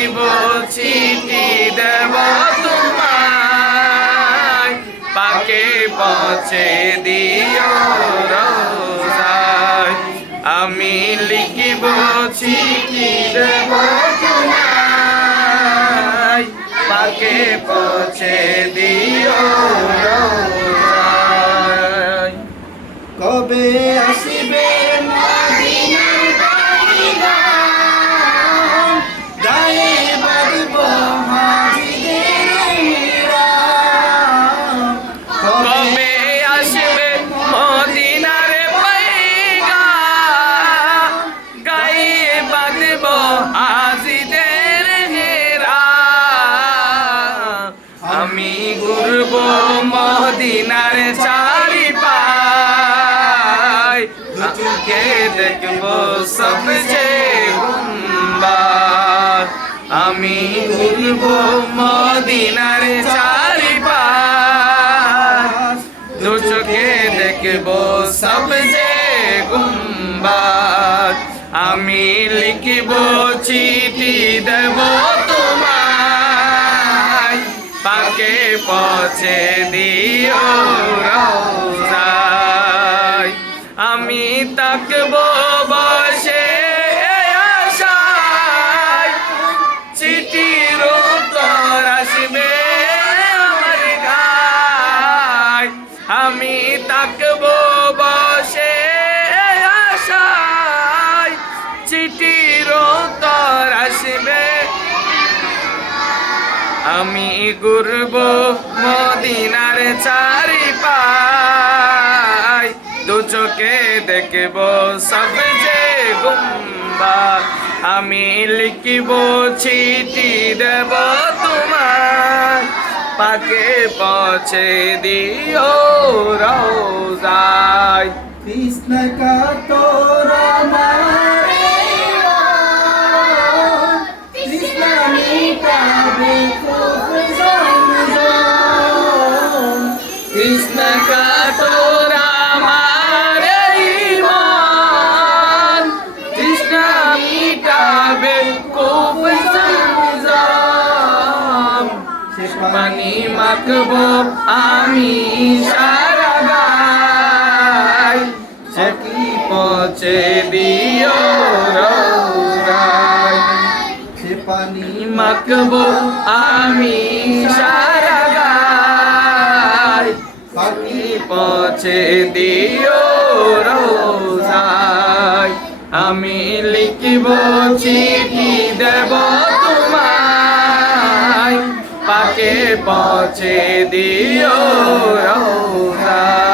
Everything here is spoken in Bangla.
লিখিব চিঠি দেব তোমায়, পাকে পৌঁছে দিও রোজায়। আমি লিখিব চিঠি দেব তোমায়, পাকে পৌঁছে দিও রোজায়। কবে আসিবে মদিনার বাড়িঘর, গায়ে বাঁধব হাজিদের মিরাম। কবে আসবে মদিনার পয়গাম, গায়ে বাঁধব হাজিদের হেরাম। আমি ঘুরব মদিনার চারিপায়, চোখে দেখব সবচেয়ে গুম্বার। আমি ঘুরব মদিনার চারিপায়, দু চোখে দেখব সবচেয়ে গুম্বার। আমি লিখিব চিঠি দেব তোমায়, পাকে পৌঁছে দিও রোজায়। আমি তাকব বসে আশায়, চিঠির উত্তর আসবে আমার গায়। আমি তাকব বসে আশায়, চিঠির উত্তর আসবে। আমি ঘুরব মদিনার চারিপায়, দু চোখে দেখব সবচেয়ে গুম্বার। আমি লিখিব চিঠি দেব তোমার, পাকে পৌঁছে দিও রোজায়। কৃষ্ণ কাতর আমার জীবন, কৃষ্ণ মিটাবে খুব জমজম। কৃষ্ণ কাতর আমার ঈমান, কৃষ্ণ মিটাবে খুব জমজম। পানি মাখব আমি সারা গায়, সে কি পৌঁছে দিও রোজায়। সে পানি মাখব আমি সারা গায়, পানি পৌঁছে দিও রোজায়। আমি লিখিব চিঠি দেব তোমায়, পাকে পৌঁছে দিও রোজায়।